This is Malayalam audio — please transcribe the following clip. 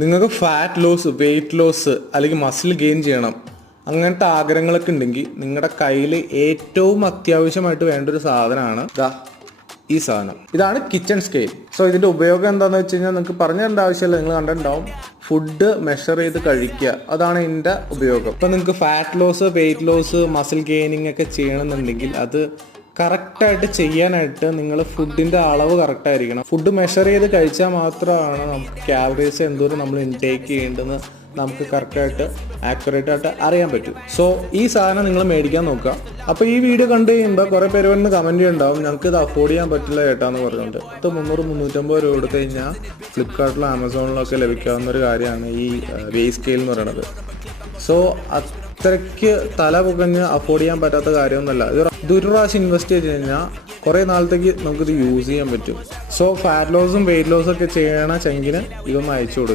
നിങ്ങൾക്ക് ഫാറ്റ് ലോസ്, വെയിറ്റ് ലോസ് അല്ലെങ്കിൽ മസിൽ ഗെയിൻ ചെയ്യണം അങ്ങനത്തെ ആഗ്രഹങ്ങളൊക്കെ ഉണ്ടെങ്കിൽ നിങ്ങളുടെ കയ്യിൽ ഏറ്റവും അത്യാവശ്യമായിട്ട് വേണ്ട ഒരു സാധനമാണ് ഈ സാധനം. ഇതാണ് കിച്ചൺ സ്കെയിൽ. സോ ഇതിന്റെ ഉപയോഗം എന്താണെന്ന് വെച്ച് കഴിഞ്ഞാൽ നിങ്ങൾക്ക് പറഞ്ഞു തരേണ്ട ആവശ്യമില്ല, നിങ്ങൾ കണ്ടിട്ടുണ്ടാവും. ഫുഡ് മെഷർ ചെയ്ത് കഴിക്കുക, അതാണ് ഇതിന്റെ ഉപയോഗം. ഇപ്പം നിങ്ങൾക്ക് fat loss, weight loss, muscle gaining ഒക്കെ ചെയ്യണമെന്നുണ്ടെങ്കിൽ അത് കറക്റ്റായിട്ട് ചെയ്യാനായിട്ട് നിങ്ങൾ ഫുഡിൻ്റെ അളവ് കറക്റ്റായിരിക്കണം. ഫുഡ് മെഷർ ചെയ്ത് കഴിച്ചാൽ മാത്രമാണ് നമുക്ക് കാലറീസ് എന്തോരം നമ്മൾ ഇൻടേക്ക് ചെയ്യേണ്ടതെന്ന് നമുക്ക് കറക്റ്റായിട്ട് ആക്യുറേറ്റ് ആയിട്ട് അറിയാൻ പറ്റും. സോ ഈ സാധനം നിങ്ങൾ മേടിക്കാൻ നോക്കുക. അപ്പോൾ ഈ വീഡിയോ കണ്ടു കഴിയുമ്പോൾ കുറേ പേര് വന്ന് കമൻറ്റ് ചെയ്യുന്നുണ്ടാവും, ഞങ്ങൾക്ക് ഇത് അഫോർഡ് ചെയ്യാൻ പറ്റില്ല ചേട്ടാന്ന് പറഞ്ഞുകൊണ്ട്. 300-350 രൂപ കൊടുത്തു കഴിഞ്ഞാൽ ഫ്ലിപ്കാർട്ടിലും ആമസോണിലൊക്കെ ലഭിക്കാവുന്ന ഒരു കാര്യമാണ് ഈ വെയ് സ്കെയിൽ എന്ന് പറയുന്നത്. സോ അത്രയ്ക്ക് തല പുകഞ്ഞ് അഫോർഡ് ചെയ്യാൻ പറ്റാത്ത കാര്യമൊന്നുമല്ല. ഇതൊരു പ്രാവശ്യം ഇൻവെസ്റ്റ് ചെയ്ത് കഴിഞ്ഞാൽ കുറേ നാളത്തേക്ക് നമുക്കിത് യൂസ് ചെയ്യാൻ പറ്റും. സോ ഫാറ്റ് ലോസും വെയിറ്റ് ലോസും ഒക്കെ ചെയ്യണ ചെങ്കിന് ഇതൊന്ന് അയച്ചു കൊടുക്കുക.